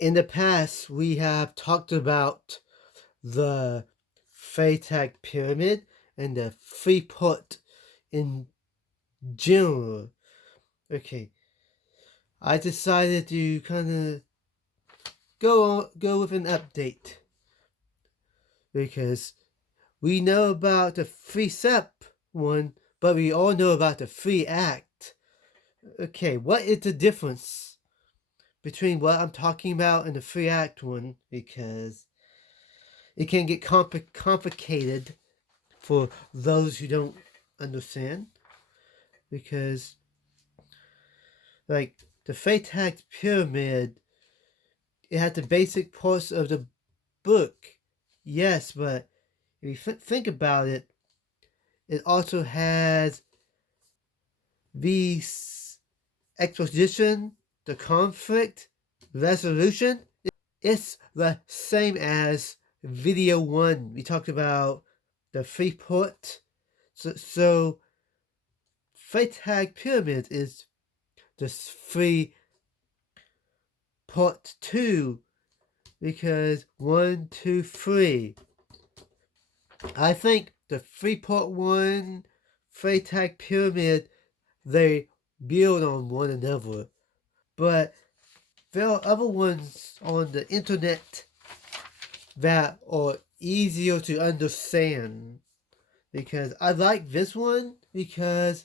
In the past, we have talked about the Freytag pyramid and the Freeport in general. Okay, I decided to kind of go with an update because we know about the free step one, but we all know about the free act. Okay, what is the difference between what I'm talking about and the free act one? Because it can get complicated for those who don't understand. Because, like, the Freytag pyramid, it had the basic parts of the book. Yes, but if you think about it, it also has the exposition, the conflict, resolution. It's the same as video one. We talked about the Freeport. So Freytag pyramid is the free part two because 1, 2, 3. I think the 3.1 Freytag pyramid, they build on one another. But there are other ones on the internet that are easier to understand. Because I like this one because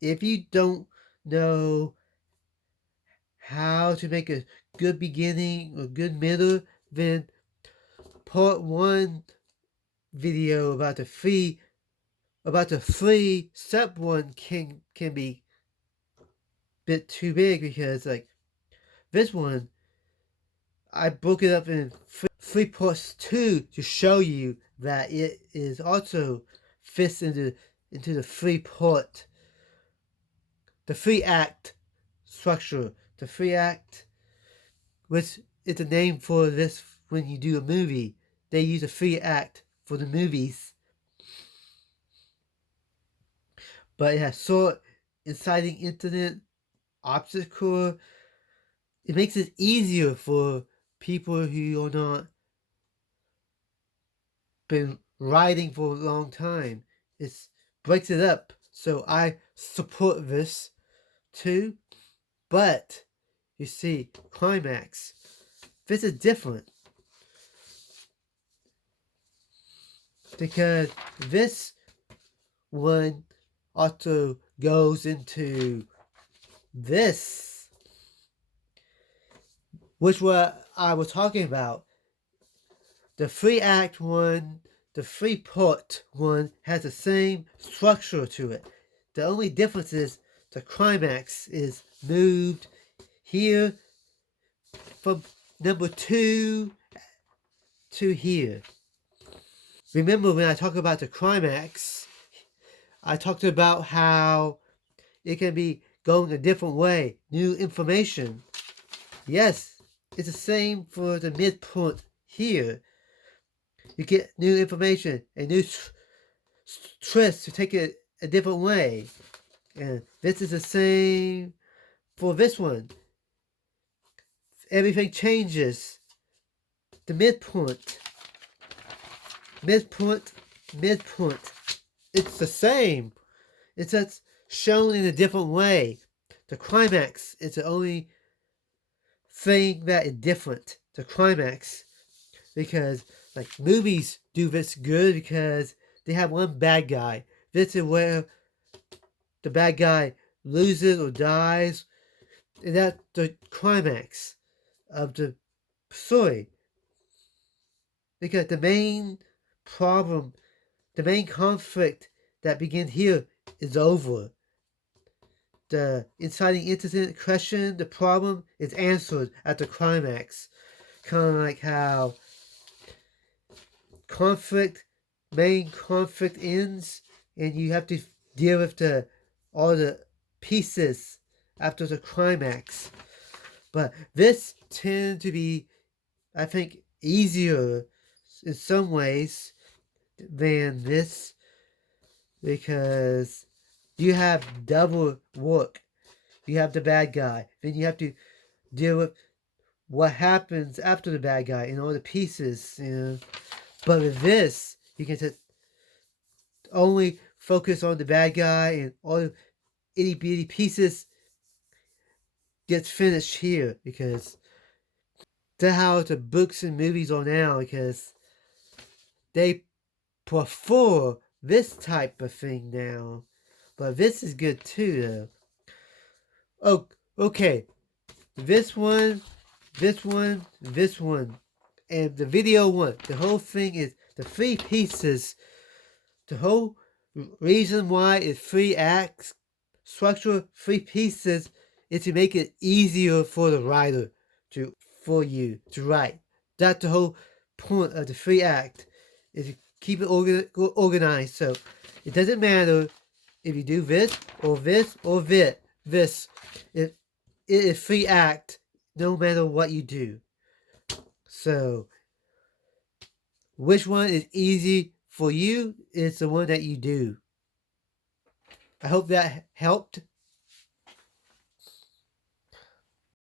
if you don't know how to make a good beginning or good middle, then part one video about the free step one can be a bit too big because like this one I broke it up in three parts two to show you that it is also fits into the the three act structure. The three act, which is the name for this when you do a movie. They use a three act for the movies. But it has short, inciting incident, obstacle. It makes it easier for people who are not been writing for a long time. It breaks it up. So I support this too. But you see, climax. This is different. Because this one also goes into this, which what I was talking about. The free act one, the free part one has the same structure to it. The only difference is the climax is moved here from number 2 to here. Remember when I talk about the climax, I talked about how it can be going a different way, new information. Yes, it's the same for the midpoint here. You get new information, a new twist to take it a different way. And this is the same for this one. Everything changes. The midpoint. Midpoint. It's the same. It's just shown in a different way. The climax is the only thing that is different. The climax. Because like movies do this good because they have one bad guy. This is where the bad guy loses or dies. And that's the climax of the story. Because the main problem, the main conflict that begins here is over. The inciting incident question, the problem is answered at the climax. Kind of like how main conflict ends, and you have to deal with all the pieces after the climax. But this tends to be, I think, easier in some ways than this because you have double work. You have the bad guy, then you have to deal with what happens after the bad guy and all the pieces, you know. But with this, you can just only focus on the bad guy and all the itty bitty pieces gets finished here because that's how the books and movies are now, because they prefer this type of thing now. But this is good too, though. Oh, okay. This one, this one, this one, and the video one. The whole thing is the 3 pieces. The whole reason why it's 3 acts, structure, 3 pieces, is to make it easier for the writer for you to write. That's the whole point of the 3 act, is to keep it organized. So it doesn't matter if you do this or this or this. It is 3 act no matter what you do. So which one is easy for you is the one that you do. I hope that helped.